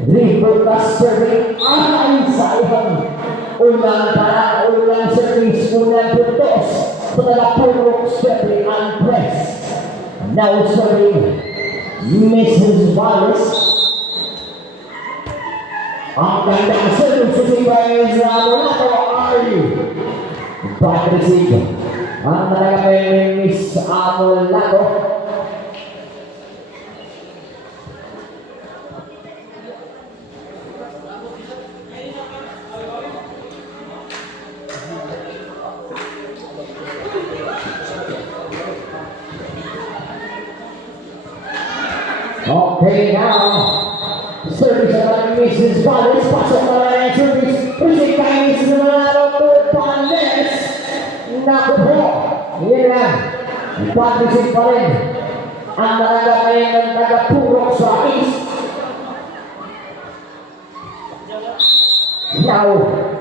Reboot na serving ay sayang. Unang service, unang puntos. Setelah puruk serving unpress. Now serving Mrs. Wallace. Ang gandang service sisibay sa Monaco ay bad receive. Ang nalagay ni Miss Amolato. Okay, now service by Mrs. Wallace. Pasok na lang ang service. Receive by Mrs. Amolato to Pandes. Naku po, yun lang. Bad receive pa rin. Ang nalagay ng nagapurok sa east. Now,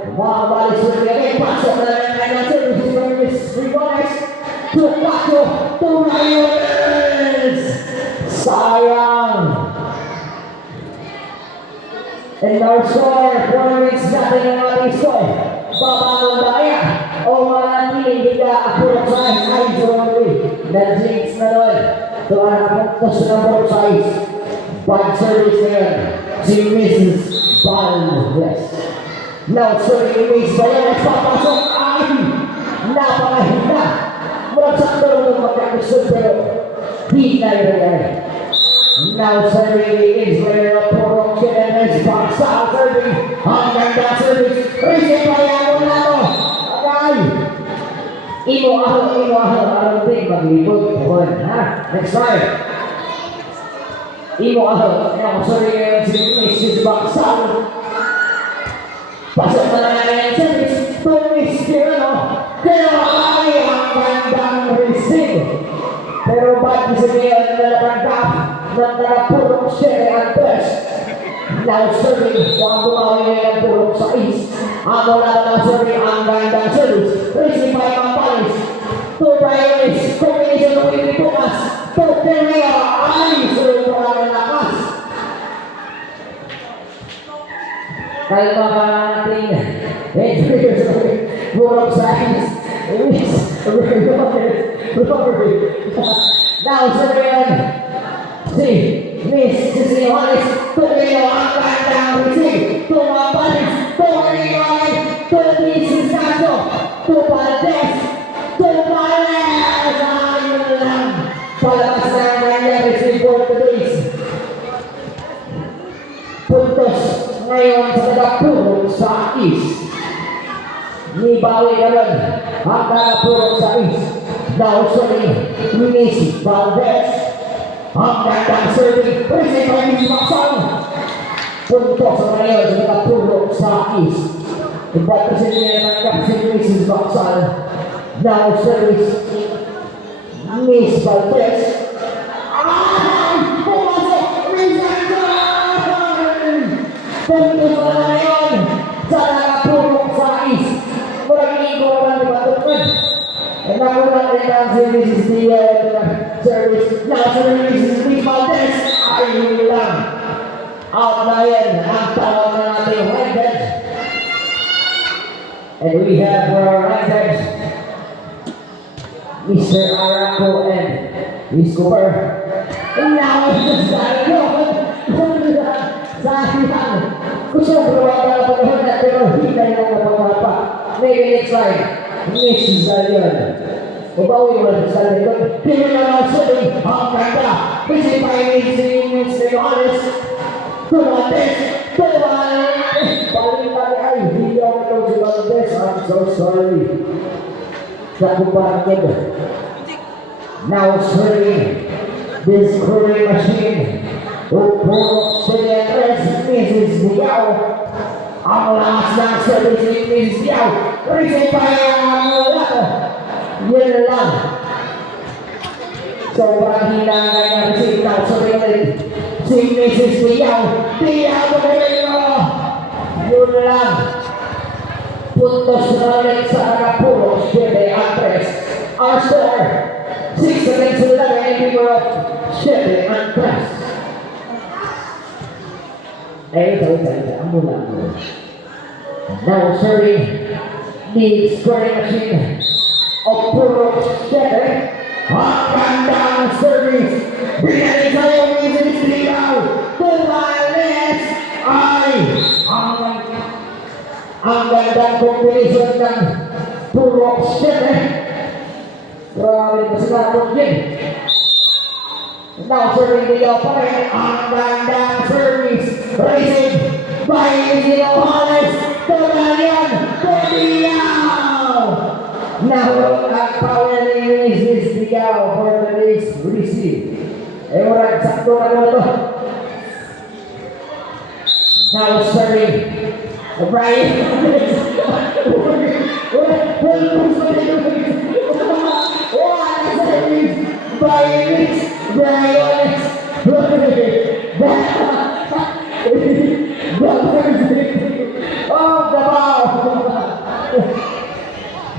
mga Wallace will again. Pasok na lang ang service by Mrs. Wallace. To Paco, to Rayos. Sayang. And our score, 4 minutes natin ang ating score. Babangon ba kaya? O manatiling bigla ako sa size only. Na-jinx na doon. So, puntos na both sides. Bad service na yun. Si Mrs. Valdes. Now, sorry, Miss Bayan, papasok ay napakahina. Murag sa tulong magkakusod pero di na yun. Now serving is where the Purok Kenneth box out serving. Ang ganda service. Receive by Amolato. Okay. Imo aho. Arong din mag-ibog. Ha? Next time. Imo aho. Now serving si Mrs. box out. Pasok na lang ang service. Tumis Kirano. Kaya ay ang gandang receive. Pero ba't sabihin na natanggap ng nakapurok siya ang best? Now serving, kung bumawi na yung purok sa east. Ako na serving ang gandang service. Receive by Mampalis. To Briones, combination ng Willie Pumas. To Terrea, ay sunod pa lang ang lakas. Kalma ka natin. Purok sa east. Now serving si Miss Johannes Tumino ang kandang receive. Tumapalis, Tumino, Tumisi Sato, Tumaldes, ayun lang. Palabas na ang kanyang receive for today's puntos ngayon sa nagapurok sa east. Nibawi naman ang nagapurok sa east. Now serving Miss Valdez. Ang gandang serving. Receive by Miss Maxon. Puntos na ngayon sa nagapurok sa east. Ipapasin niya naman kapsin Mrs. Maxon. Now service Miss Valdez. Ay! Pumasok! Miss Maxon! Puntos na ngayon sa nagapurok sa east. Murang inigo naman ni Batukman. And now we're not in the service service. Now service Miss Valdez. Ayun lang. Out na yan. Ang tawag na natin right edge. And we have for our right edge Mr. Araco and Miss Cooper. And now it's just sayang. Gusto ko gawa na panahon na pero hindi na yung napapapa. Maybe next time. Miss Zalion. Ubawi mo na sa likod. Pero na lang sabi, ang ganda. Kasi pa yung Miss Johannes. Tumates. Balik tayo ay. Hindi ako ito si Valdez. I'm so sorry. Sa kumparakin. Now serving this curling machine. Upurok siya Mrs. Diao. Ang lakas ng service ni Mrs. Diao. Receive by Amolato. Yan lang. Sobrang hina ang kanyang receive. Now serving si Mrs. Diao. Diao Moreno. Yun lang. Puntos na ulit sa Agapuro. Siete Andres. Our score 6-11 in favor of Siete Andres. ito. Ang mula mo. Now serving the scoring machine of Puro Shepherd. Hanggang down service. Binalik sa'yo, Mrs. Ligaw. Tumales ay ang gandang combination ng Puro Shepherd. Grabe na sila itong din. Now serving Ligaw pa rin. Ang gandang service. Racing by Ligaw Hanes. Tumalian. Ligaw. Nahulog ang power ni Mrs. Ligaw for the race receive. Murag sakto na mo ito. Now serving Brian.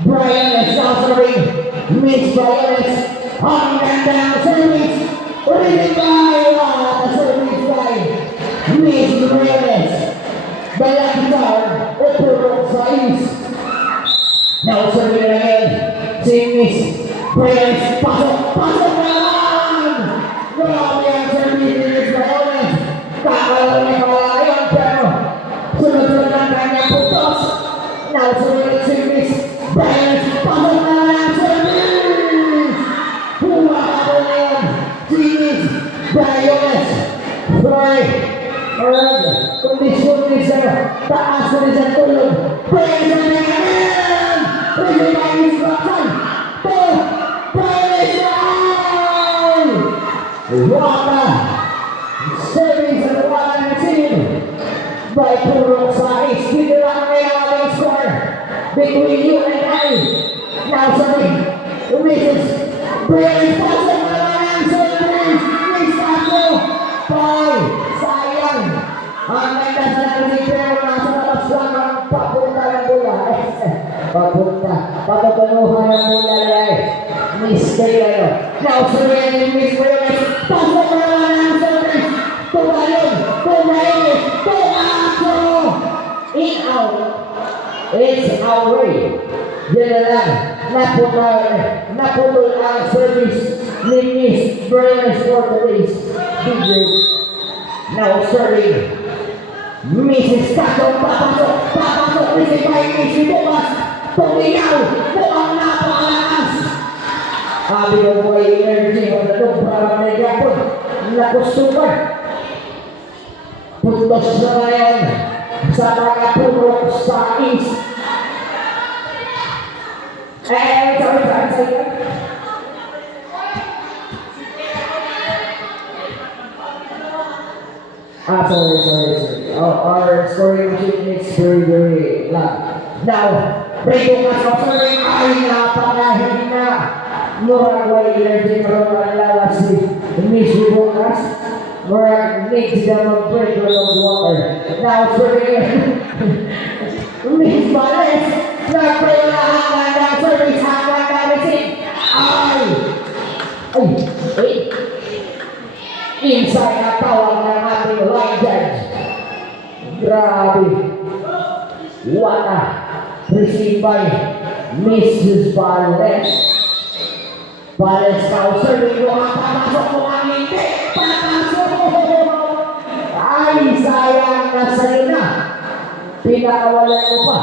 Brian is now serving. Miss Brian is hanggang down service. Reading by the service by Miss Brian. Balang guitar, Puro Sais. Now serving again. Si Miss Brian. Pasok naman! Grabe ang service ni Miss Brian. Kakalaw na kamalayan pero sunod-sunod ang kanyang putos. Now serving si Miss Brian, pasok na lang service! Huwag na yan! Sinis, Brian, Fry, kondisyon ni sa taas na sa tulog. Brian na yan! Brian na instruction! Brian na! Wala! Service at wala na sin! By Puro Sais, dito lang may ating score between you and I. Now serving, Mrs. Brian, pasok na lang service! Miss Paco! Bye! Sayang! Ang mendas na kasi pero nasa labas lang ang papunta ng bola. Papunta. Patutunuhan ng bola lang. Miss Taylor. Now serving, Miss Brian, pasok na lang service! Tumalon! Tumain! Tumato! In out! It's our way. Yan na lang. Naputol ang service ni Miss Brian for today's video. Now serving. Mrs. Tato, papasok, Mrs. Brian, si Bukas, tumiyaw, mukhang napakalakas. Sabi ko po ay energy, kung natong na yapon, nakustukan. Puntos na ngayon sa mga Puro Sais. Sorry. Sorry. Our scoring machine is very loud. Now, break us off serving. Ay, napakahina. Murag way energy from ang lalas si Miss Bukas. Murag needs them a break of water. Now, serving Miss Balas. Nagpray na hanggang ng service. Hanggang ng receive. Ay! Inside na tawag ng ating line judge. Grabe. Wala. Received by Mrs. Balas. Balas now serving mo ang papasok mo ang hindi. Papasok mo! Ay, sayang na sa'yo na. Pinakawalan mo pa.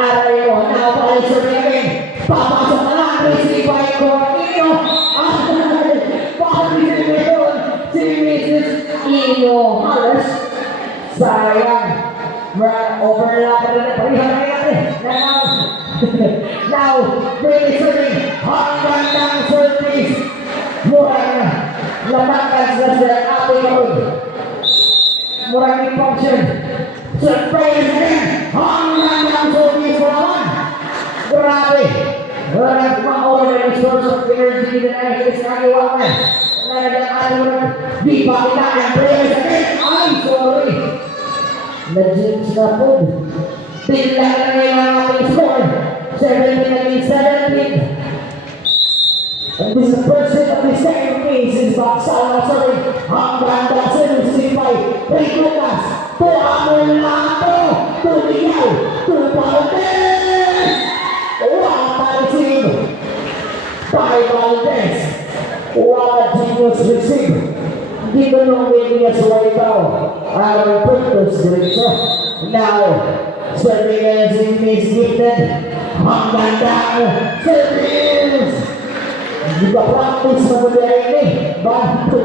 Aray mo, now Balas serving. Papasok na lang. Received by Cornelio. Si Mrs. Ino Halas. Sayang. Overlap na rin. Parihan na natin. Now, really serving. Hanggang ng service. Murang natakas na sila ating road. Murang function. Surprise din. Hanggang ng service mo naman. Grabe. Murang ma-order ang source of energy na nakikis na iwakan. Di pa kita ang players again. Ay, sorry. Na-jinx na po. Tingnan na ngayon ang ating score. 17-17. And this is the first set of the second phase is Baksala serving. Hanggang ng 7-5. Ray Lucas. receive. Dito nung media sa ikaw. Ang puntos diretso. Now, serving as in Miss Gifted. Ang ganda. Service. Di ba practice na muli ini? Bantu.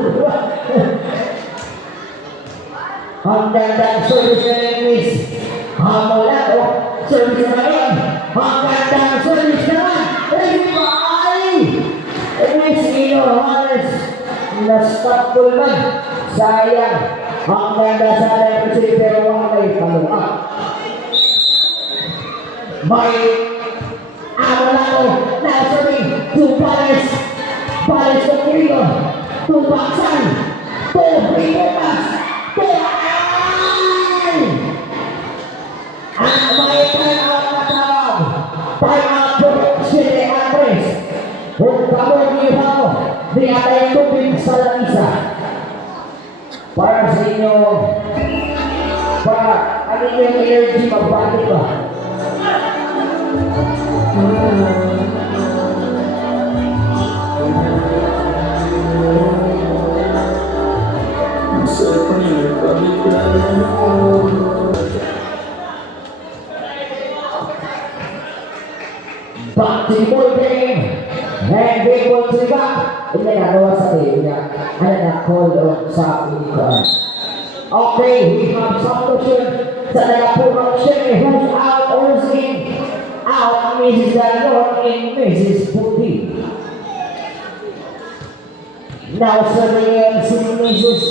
Ang ganda. Service na Miss. Hamula. Service na ngayon. Ang ganda. Service naman. Miss Inohanes. Na-stop ko naman. Sayang. Ang ganda sa alam pero wala may paluwa. May Amalano nasabi to Paris. Paris ng Kirigo. To Baksan. To Rigotas. To Ay! At may time out na tawag. Time out po si Andres. Kung kamong ihaw, di atay tubig sa langisa. Para sa inyo, para ang inyong energy magbalik ba? Back to the ball game. And big ball to the back. Ini nagawa sa niya. Ano na call sa pinikuan. Okay, we have substitution sa nagapurang siya. Who's out or in? Out, Mrs. Dallon and Mrs. Puti. Now serving si Mrs.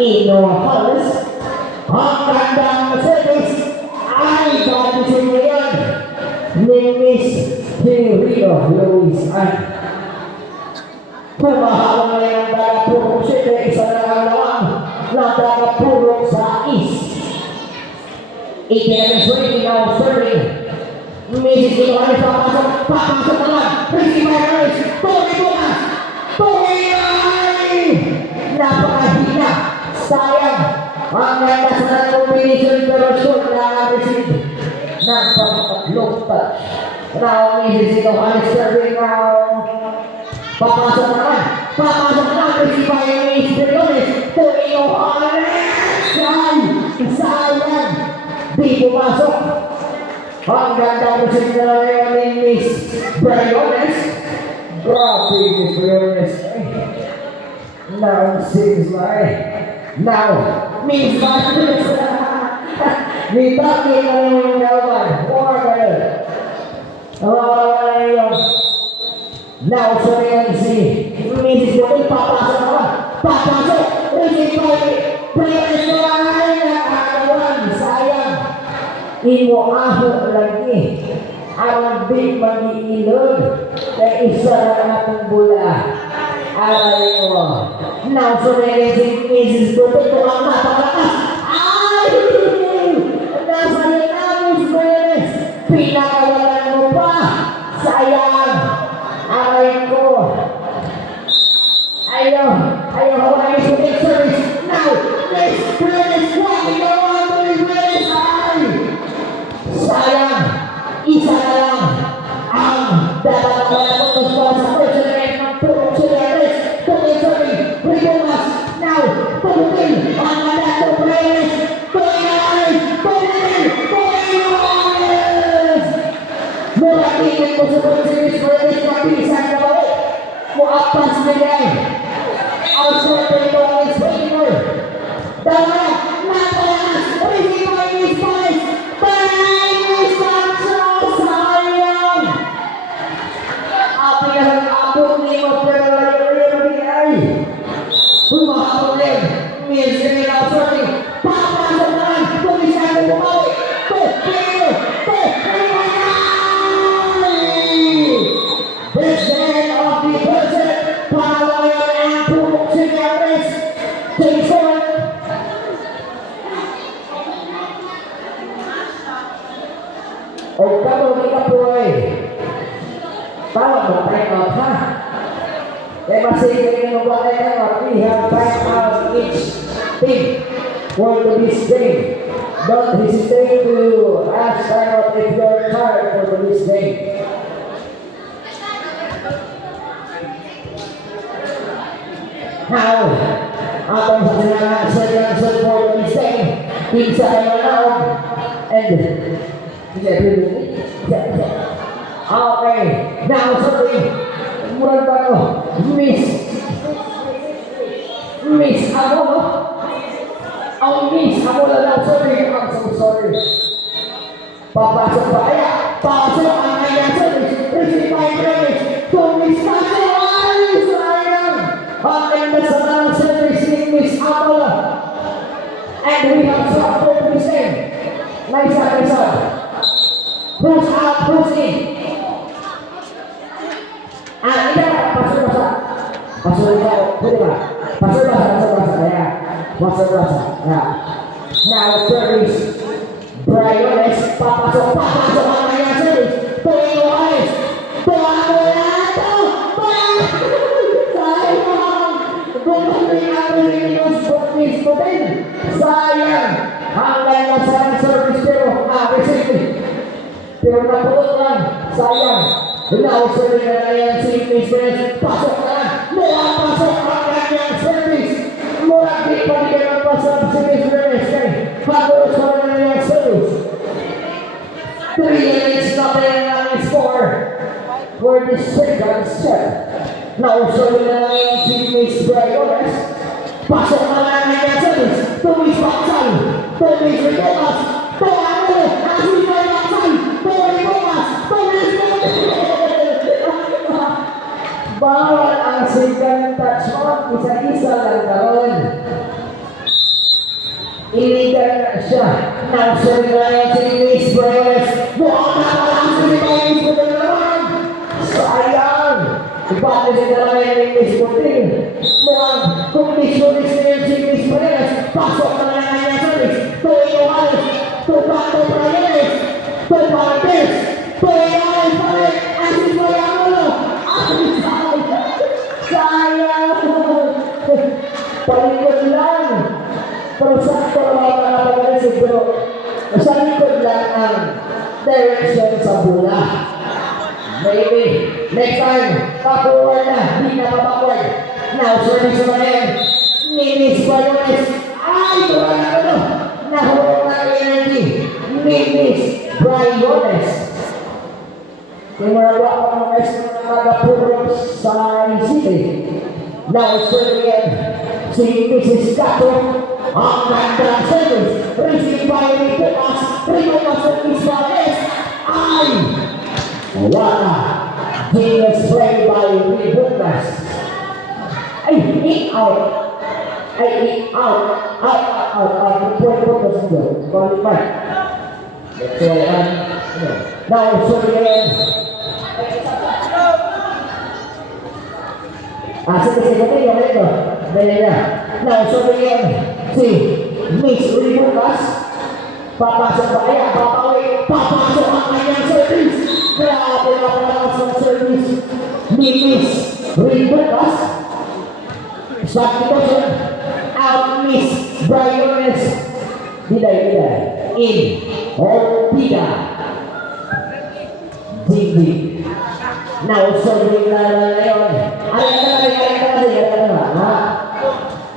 Inohanes. Ang gandang service ay gamitin mo yan ni Miss Quirino Luis Ann. Pumahawang na yung dagapurong siya, isa na ang lawang na dagapurong sa east. Ikinag-swing now serving Mrs. Inohanes papasok naman. Principal Harris, Tony Bukas, Tony ay napakahina. Sayang ang ganda sa combination pero short na receive ng pang-tatlong touch. Now Mrs. Inohanes serving now. Papasok naman. Principal Harris, Tony Inohanes. Sayang. Di pumasok. Ang ganda po siya na ngayon ni Miss Briones. Grabe, Miss Briones. Now, 6 line. Now, Miss Briones. Nitaki na yung naman. More ganun. Wala yun. Now, sa ngayon si Mrs. Briones. Papasok naman. Papasok. Miss Briones na nakakawan. Sayang. Imo aho lagi ang big mag-iilog na isa na natong bula. Aray mo. Now, so rin si Mrs. Buto, ito ang napakalakas. Ay! Nasa rin na, Miss Beres. Pinakawalan mo pa. Sayang. Aray ko. Ayaw hawaii sa big service. Now, Miss Beres, what do you want to Miss Beres? Ay! Sayang, isa na lang ang dapat na para sa personal ng purong Siliares. Tuloy-tuloy, Rigomas, now, tuloy, ang mandato players, tuloy! Muratingin mo sa pagsilis players na pisan na balik. Muapas nilay. Ang swerte ito ang explainer. Dama, napalas, Principal Miss Paris, O kamu kita boy. Tawag mo time out ha. Kaya masih ingin membuat time out. We have time out each team for this game. Don't hesitate to ask time out if you're tired for this game. Now, atong sa sinangan sa Johnson for the mistake. Pinsa ay manaog. And, okay, now sorry. Murag ba ko? Miss ako, no? Oh, miss ako na lang. Sorry, I'm so sorry. Papasok pa kaya? Pasok ang kanyang service. Receive my praise. To Miss Kaso. Ay, sayang. Ang ganda sa ng service ni Miss Apollo. And we have some for the same. Nice up. Who's out, who's in? Ina, pasok basa. Pasok basa. Pwede ba? Pasok basa. Kaya. Pasok basa. Now service. Briones, papasok ang kanyang service. Tuwing Juarez. Sayang. Hanggang nasa ang service pero receive. Pero napulot lang. Sayang. Now service na kanyang service. Pasok na lang. Pasok ang kanyang service. Murag di pa di ka nagpasok ang service. Pagod sa kanyang service. 3 minutes nothing ang score for the second set. Now serving na lang yung si Miss Briones. Pasok na lang ang kanyang service. Tuwis Baksay. Tuwis Ricolas. Tuwis Baksay. Tuwis Ricolas. Bawal ang second touchdown. Isa-isa lang karon. Iligan na siya. Now serving na lang si Miss Briones. Buwan na lang si Miss Briones. Sayang. Ipatid na lang yung Miss Briones. Mukhang kondisyon si Miss Briones. Pasok na lang ang service. Tuwing Juarez. Tupato Briones. Tupates. Tuwing Juarez pa rin. Asin mo yung ulo. Sayang. Palikod lang. Pero sakto naman ang napagaling pero sa likod lang ang direction sa bola. Maybe next time, pakuwar na, di na mapakawar. Now, service naman yan. Miss Briones. Ay, tuwa na ano. Nahulog na energy. Miss Briones. Kung maragawa ko ng rest ng mga programs sa City. Now, serving yan si Mrs. Cato. Ang ganda service. Received by Ricolas. Ricolas ng Ismael. Ay! Wala. Genius play by Ricolas. Ay, out. Point of view. Qualified. That's why now, so again. Sige, ito. Now, so again. Si Miss Ricolas. Papasok ba kaya? Papasok ang kanyang service. Grabe na palakas ng service ni Miss Ricolas. Substitution out Miss Briones. Biday. In. Orpida. DD. Now, serving na ngayon.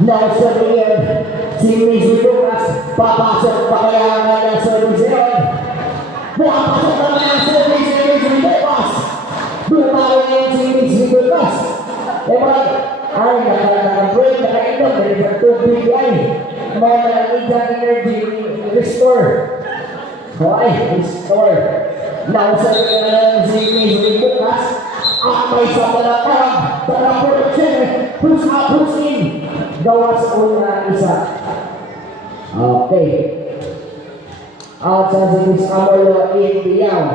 Now, serving yan. Si Miss Ricolas. Papasok pa kaya ang kanyang service ngayon. Papasok na kanyang service ni Miss Ricolas. Bumawin ngayon si Miss Ricolas. Ay, naka-break, naka-inom, naka tubig ay. May naka-idag energy, restore. Okay, restore. Now, sabi ka na lang si Miss Ricolas. May sa talang production, who's up, who's in. Gawas una isa. Okay. Outside si Miss Amolo in Biyaw.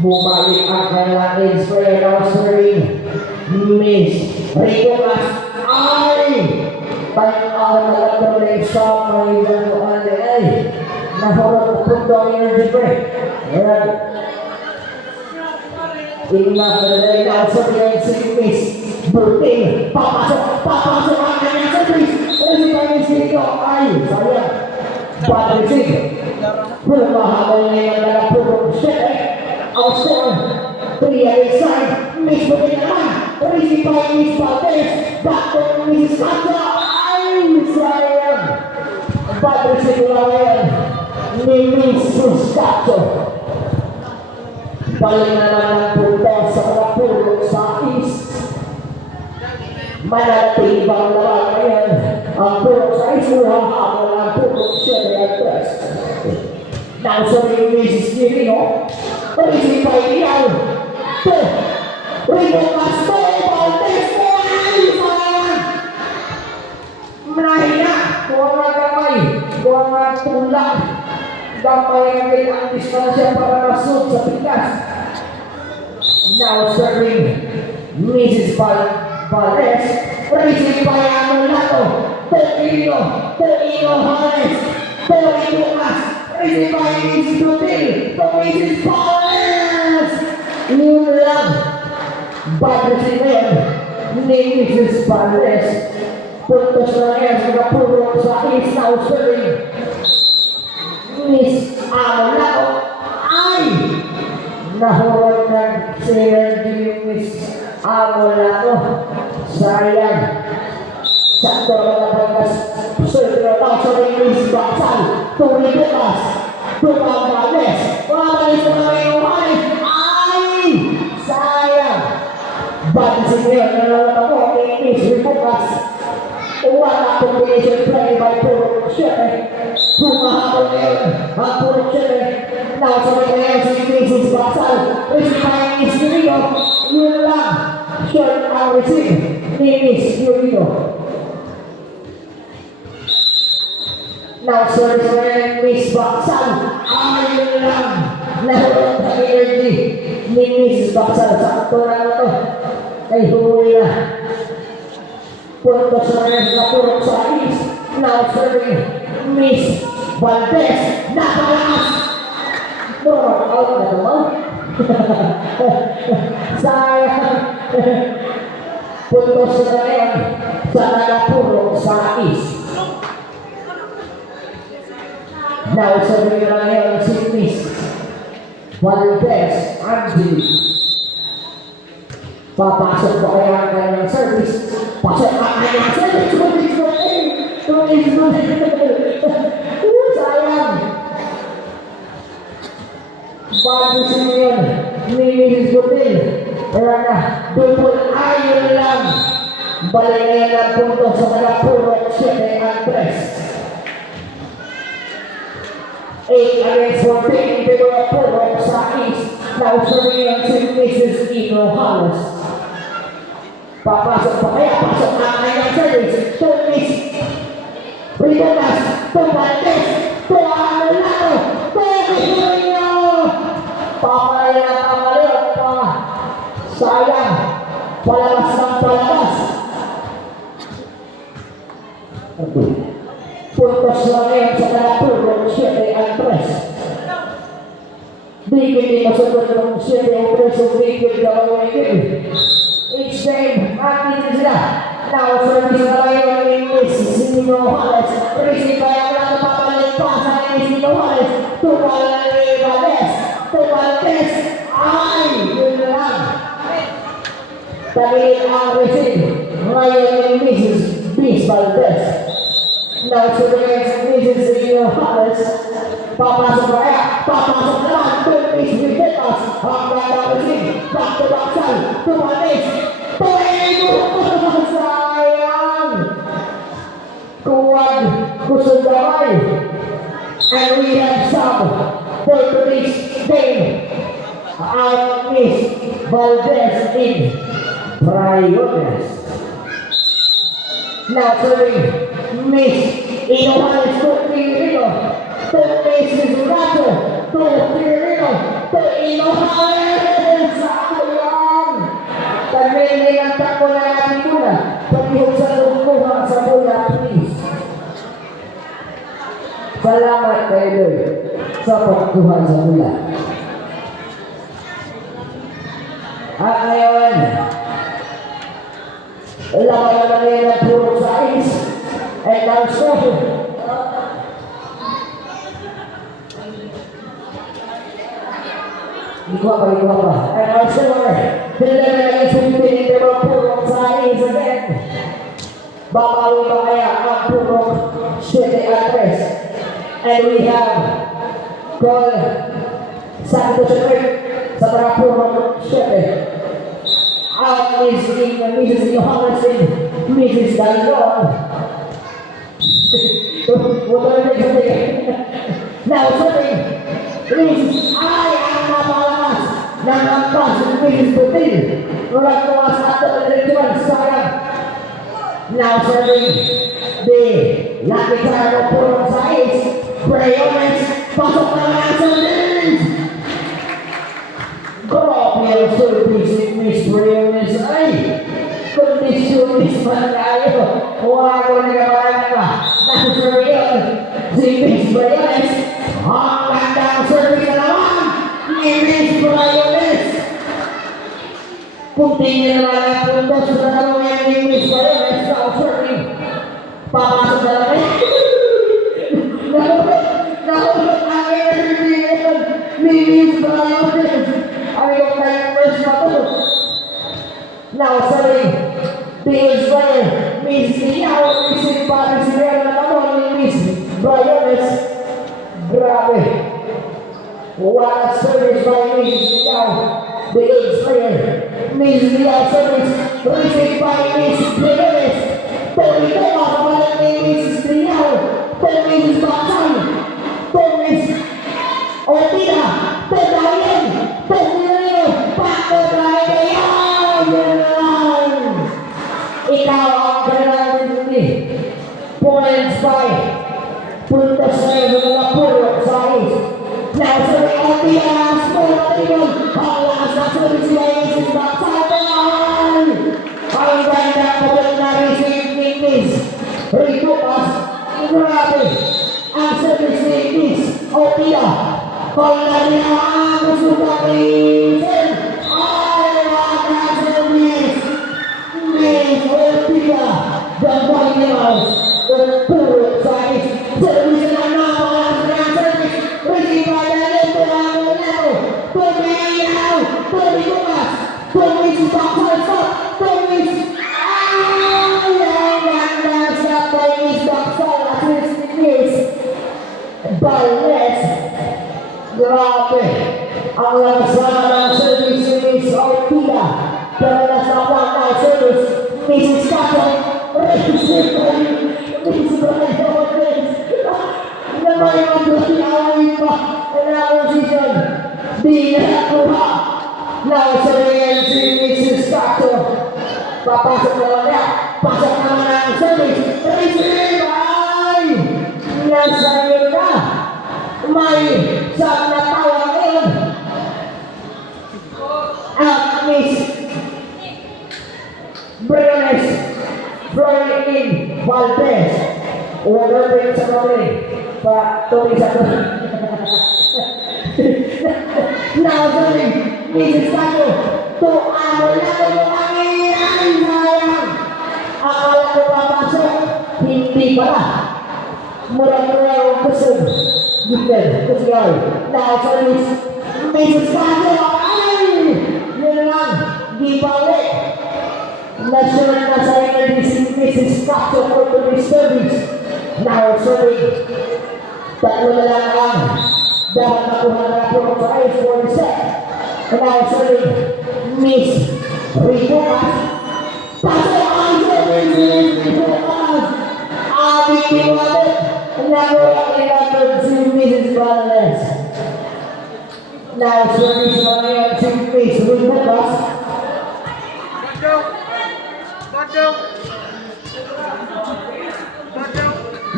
Bumalik ang kailangan sprayer now serving Miss Ricolas. Ay! Pag-alam na lang daw na stop may gano'n ay. Nahulog po daw energy break. Ayan. Enough na rin now serving si Miss Burting. Papasok ang kanyang service. Kasi kami sito ay sayang. Patrick. Pumahabol na yung nagapurong siya. Outscore. 3 side. Miss Burting naman. Receive by Miss Valdez. Back to Mrs. Castro. Ay, sayang. Bad receive na ngayon ni Mrs. Castro. Balik na naman ang punta sa mga pulong sa East. Manatibang naman ngayon ang pulong sa East. Uhahamon ang pulong siya ni Andres. Now sorry Mrs. Quirino. Receive by Ian. Rico Castro. Valdez. Ay, sayang. Mahina. Kuha nga gamay. Kuha nga tulak. Gamay nga ang distansya para masuk sa pikas. Now serving Mrs. Valdez. Receive by Anolato. Torino Harris. Torino Lucas. Receive by Mrs. Dutil. To Mrs. Valdez. New lang. Bad receive ngayon ni Mrs. Valdez. Puntos na ngayon sa kapulong sa East. Now serving Miss Amolato. Ay! Nahurot na si Miss Amolato. Sayang. Sakto na nabangkas. Sentro daw sa Miss Baksal. Tuli Bukas. Tumang Valdez. Mabalis na naman yung Juanes. Ay! Sayang. Bad si ngayon. Nanalata ko ni Miss Bukas. Wala combination play by Puro Siyete. Humahapon ngayon ang Puro Siyete. Nakasabay ngayon si Mrs. Baksal. Receive by Miss Quirino. Yun lang. Short ang receive ni Miss Quirino. Now service ngayon Miss Baksal. Ayun lang. Nahulog ang energy ni Miss Baksal. Sakto na ito. Kay huli na. Puntos na ngayon sa pulong sa East. Now serving Miss Valdez. Napalakas! Knock out na naman. Sayang. Puntos na ngayon sa nagapulong sa East. Now serving na ngayon si Miss Valdez. Angeli. Papasok po kaya ang kanyang service. Pasok ang kanyang service. Tumis. Sayang. Bago siya yun. Mimilis Butil. Kaya na. Dupol ayun lang. Balik ngayon ang punto sa mga pulong siya kay Andres. 8 against 14. Ito mga pulong sa East. Now serving si Mrs. Ino Halos. Papasok pa kaya, pasok na kanyang service. Tumis. Ribukas. Valdez. Anolato. Quirino. Pamalayo pa. Sayang. Palabas ng palabas. Puntos na ngayon sa kalapulong 7 ang 3. Bigay din masagot ng 7 ang 3 ang bigay dalawang game. Each game, active sila. Now, service na ngayon ni Miss Sino Juarez. Receive by ang lahat papalit pa sa Miss Sino Juarez. Tumalay Valdez. Ay! Yun lang. Tagilid ang receive. Ngayon ni Mrs. Valdez. Now, service ni Mrs. Sino Juarez. Papasok na kaya. Papasok naman. Tumis Ribetas. Hanggang ang receive. Back to Baksal. Tumalis. Sayang. Kuwag. Kusog damay. And we have some for today's game. Ang Miss Valdez in Briones. Now serving Miss Inohanes to Quirino. To Miss Rato. To Quirino. To Inohanes. Sayang. Tagmili ang tako na natin muna. Pag-ihog sa lungkuhan sa mula, please. Salamat kayo Lord sa pagkuhan sa mula. At ngayon, laban na ngayon ang puro sa East. And now so, ikuha pa. And now so, Dalawa na isumpin ito mga purok sa is again. Babawi ba kaya ang purok 7-3? And we have goal sa mga purok 7. Out is Mrs. Johannesson, Mrs. Dalon. Now, sorry, please, ay ang napalakas ng angkas ng Mrs. Butil. Walang tuwas at talagang sayang. Now, sorry, the lucky time of Purong Sais, Briones, pasok na lang sa lens. Grabe ang service ni Miss Briones. Ay, kondisyonis man tayo. Huwag ko na naman ba? Nasa-Briones, si Miss Briones. Ang gandang service na naman ni Miss Briones. Punti niya naman ang puntos sa dalawang ni Miss Briones. Now serving. Papasok na naman. Nahulog ang energy ni Miss Briones. Ay, yung kayong first na to. Now serving. Biggest player, Miss Liao. Isip pa rin siya na naman ni Miss Briones. Grabe. What a service by Miss Liao. The age player. Miss Liao service. Received by Miss Briones. Tony Thomas balik ni Miss Liao. Tony Batang. Tony Ortida. Pedayan. Tony Pagkakayan. Ikaw ang kailangan ni points by puntos na yung mga purok sa is. Now, sa may Ortida, small table. Kalas na service by Mrs. Batang. Ang ganda ko na receive ni Miss Rituas. Grabe. Ang service ni Miss Ortida. Kala niya ang susukatin. Ay, mga service. Miss Ortida. Ganda niya ang purok sa is. Service na napakalas na service. Receive by the level ang level. Tumiyaw. Tumiyaw. Tumiyaw sa pagkakasap. Tumiyaw. Ay, ang ganda sa Tumiyaw sa pagkakasap. Miss Balles. Grabe. Ang lansana ng service ni Miss Ortida. Pero nasa wakang service, Mrs. Cato. Receive by Miss Balles. Naman yung awin pa na position. Di nakuha. Now sa rin si Mrs. Cato. Papasok naman niya. Pasok naman ang service. Receive by nasa yun na. May saan na tawag ngayon. At Miss Briones. Briones Valdez. Order rin sa Rory. Tuloy sa to. Now, sorry. Mrs. Cato. Ano na ko mo ang iyan. Sayang. Akala ko papasok. Hindi pala. Mura-mura yung kusog. Gitted. Kusogay. Now, sorry. Mrs. Cato. Ay! Yun lang. Di balik. Nasunod na sa inyo si Mrs. Cato for today's service. Now, sorry. Tatlo na lang ang dapat nakuha na po sa ice for the set. Now, sorry. Miss Rituas. Pasok ang service. Rituas. Abing iwalit. Nakuha ilatod si Mrs. Balles. Now, sorry sa mga yan si Miss Rituas.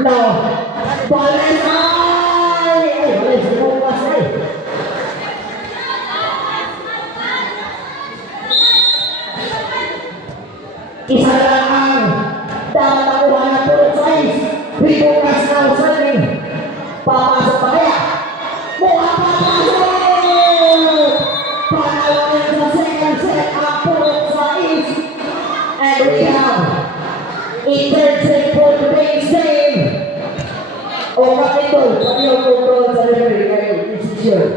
Now, Balles. Ay! Balles, Rituas ay. Isa lang ang dapat nakuha na puro size. Rituas now serving. Papasok pa kaya. Mukha papasok! Panalaman sa second set ang puro size. And we have a third set for today's game. O kapitol, pati yung control sa referee kayo. This is yun.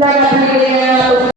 Nagabili na